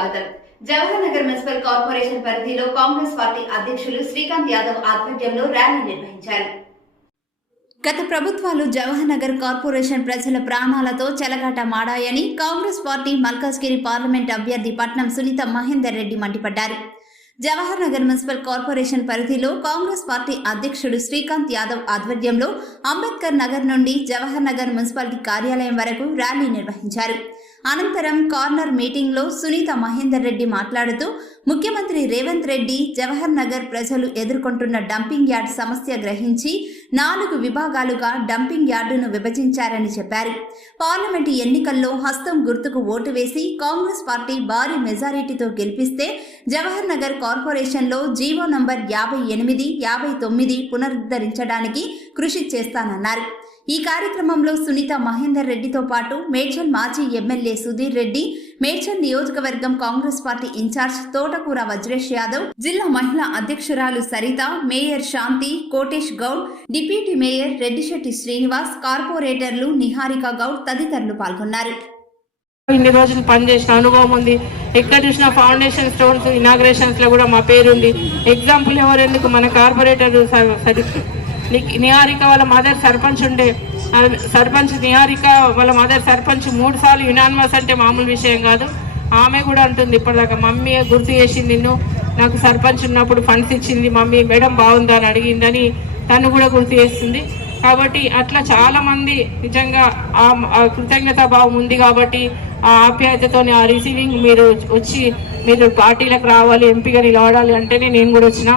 స్వాగతం. Jawahar Nagar municipal corporation పరిధిలో Congress party అధ్యక్షులు శ్రీకాంత్ యాదవ్ ఆధ్వర్యంలో ర్యాలీ నిర్వహించారు. గత ప్రభుత్వాలు జవహర్ నగర్ కార్పొరేషన్ ప్రజల ప్రాణాలతో చెలగాట మాడాయని కాంగ్రెస్ పార్టీ మల్కాజ్గిరి పార్లమెంట్ అభ్యర్థి పట్నం సునీత మహేందర్ రెడ్డి మండిపడ్డారు. జవహర్ నగర్ మున్సిపల్ కార్పొరేషన్ పరిధిలో కాంగ్రెస్ పార్టీ అధ్యక్షుడు శ్రీకాంత్ యాదవ్ ఆధ్వర్యంలో అంబేద్కర్ నగర్ నుండి జవహర్ నగర్ మున్సిపాలిటీ కార్యాలయం వరకు ర్యాలీ నిర్వహించారు. అనంతరం కార్నర్ మీటింగ్లో సునీత మహేందర్ రెడ్డి మాట్లాడుతూ ముఖ్యమంత్రి రేవంత్ రెడ్డి జవహర్ నగర్ ప్రజలు ఎదుర్కొంటున్న డంపింగ్ యార్డ్ సమస్య గ్రహించి 4 విభాగాలుగా డంపింగ్ యార్డును విభజించారని చెప్పారు. పార్లమెంటు ఎన్నికల్లో హస్తం గుర్తుకు ఓటు వేసి కాంగ్రెస్ పార్టీ భారీ మెజారిటీతో గెలిపిస్తే జవహర్ నగర్ కార్పొరేషన్లో జీవో నంబర్ 58, 59 పునరుద్ధరించడానికి కృషి చేస్తానన్నారు. ఈ కార్యక్రమంలో సునీత మహేందర్ రెడ్డితో పాటు మేడ్చల్ మాజీ ఎమ్మెల్యే సుధీర్ రెడ్డి, మేడ్చల్ నియోజకవర్గం కాంగ్రెస్ పార్టీ ఇన్ఛార్జ్ తోటకూర వజ్రేష్ యాదవ్, జిల్లా మహిళా అధ్యక్షురాలు సరిత, మేయర్ శాంతి, కోటేష్ గౌడ్, డిప్యూటీ మేయర్ రెడ్డిశెట్టి శ్రీనివాస్, కార్పొరేటర్లు నిహారిక గౌడ్ తదితరులు పాల్గొన్నారు. ఇన్ని రోజులు పనిచేసిన అనుభవం ఉంది. ఎక్కడ చూసిన ఫౌండేషన్ స్టోన్స్ ఇనాగ్రేషన్స్ లో కూడా మా పేరుంది. ఎగ్జాంపుల్ ఎవరెందుకు, మన కార్పొరేటర్ నిహారిక వాళ్ళ మదర్ సర్పంచ్ ఉండే, సర్పంచ్ నిహారిక వాళ్ళ మదర్ సర్పంచ్ 3 సార్లు యునానిమస్ అంటే మామూలు విషయం కాదు. ఆమె కూడా అంటుంది ఇప్పటిదాకా, మమ్మీ గుర్తు చేసింది నిన్ను, నాకు సర్పంచ్ ఉన్నప్పుడు ఫండ్స్ ఇచ్చింది మమ్మీ, మేడం బాగుందా అని అడిగిందని తను కూడా గుర్తు చేస్తుంది. కాబట్టి అట్లా చాలా మంది నిజంగా ఆ కృతజ్ఞతా భావం ఉంది. కాబట్టి ఆ ఆప్యాయతతో ఆ రిసీవింగ్ మీరు వచ్చి మీరు పార్టీలకు రావాలి, ఎంపీగా నిలబడాలి అంటేనే నేను కూడా వచ్చిన.